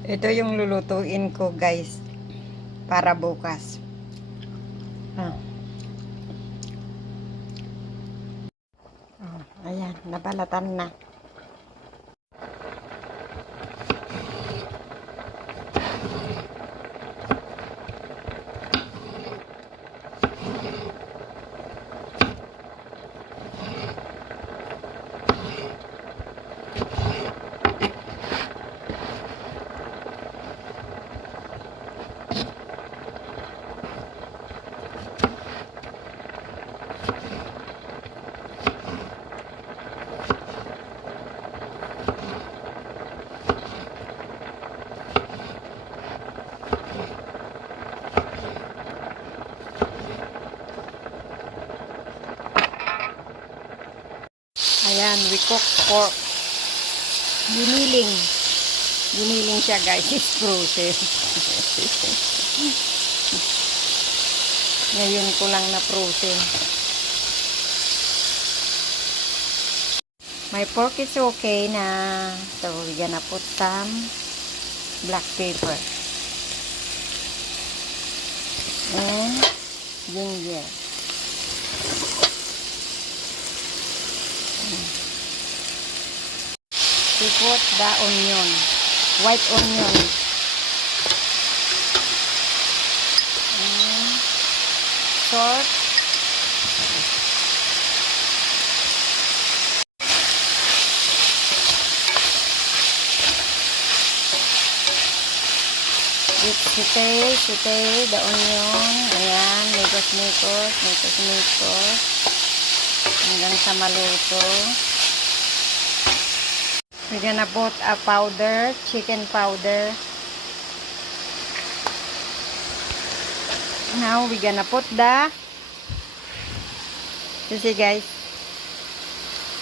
Ito yung lulutuin ko, guys, para bukas. Ah. Ayan, nabalatan na. Ayan, we cook pork. Giniling. Giniling siya, guys. It's frozen. Ngayon ko lang na frozen. My pork is okay na. So, we're gonna put some black pepper. And ginger. We put the onion. White onion. And salt. Saute the onion. Ayan, mikos. Hanggang sa maluto. We're gonna put a powder, chicken powder. Now we're gonna put the, you see guys,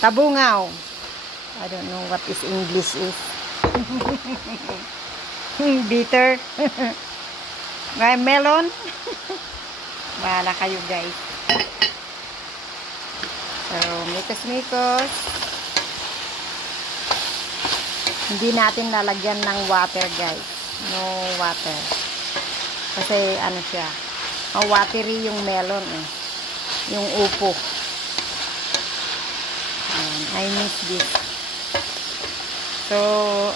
tabungaw. I don't know what is English is. Bitter. May melon. Bahala kayo guys. So, mikos. Hindi natin lalagyan ng water guys. No water. Kasi ano siya, watery yung melon eh. Yung upo. I miss this. So,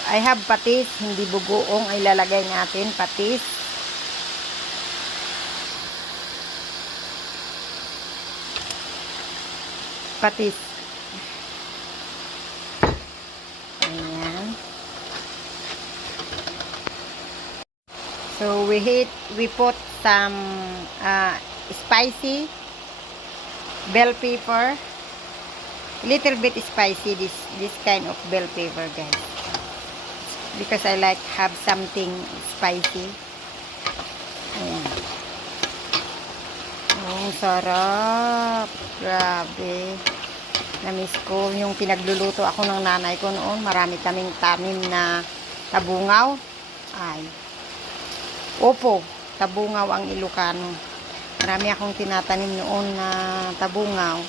I have patis. Hindi bugoong ay lalagay natin. Patis. Patis. So we put some spicy bell pepper, little bit spicy this kind of bell pepper guys, because I like have something spicy. Ayan. Oh, sarap, grabe, namiss ko yung pinagluluto ako ng nanay ko noon. Marami kaming tanim na tabungaw. Ay, opo, tabungaw ang Ilocano. Marami akong tinatanim noon na tabungaw.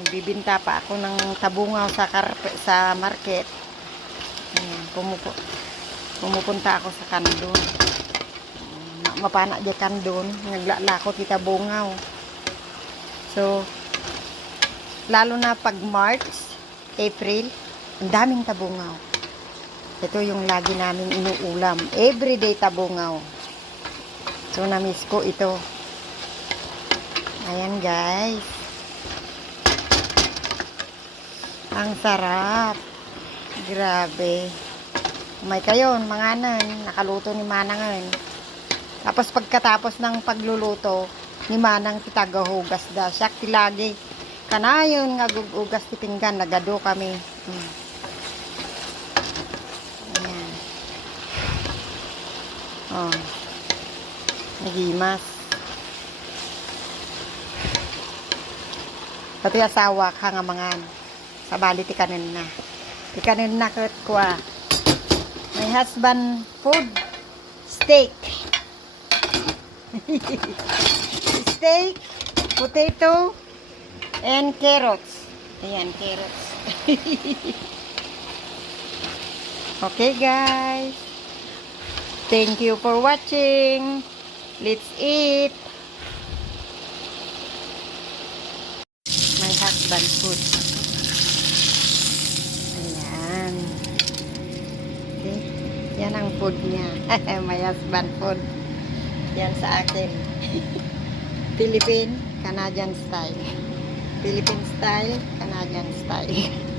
Nagbibinta pa ako ng tabungaw sa market. Ayan, pumupunta ako sa kandon. Mapana di kandon, naglalako ti tabungaw. So, lalo na pag March, April, ang daming tabungaw. Ito yung lagi namin inuulam. Everyday tabungaw. So, na-miss ko ito. Ayan, guys. Ang sarap. Grabe. May kayon, mga anan. Nakaluto ni Manang ngayon. Tapos, pagkatapos ng pagluluto, ni Manang kitagahugas da. Siya lagi. Kanayon nga gugugas ti pinggan. Nagado kami. Oh, nagimas. Pati asawa ka nga mangan. Sa bali ti kanin na. Ti kanin na kat kwa. My husband food steak. Steak, potato, and carrots. Ayan, carrots. Okay, guys. Thank you for watching. Let's eat. My husband food. Ayan. Okay. Yan ang food niya. My husband food. Yan sa akin. Philippine, Canadian style. Philippine style, Canadian style.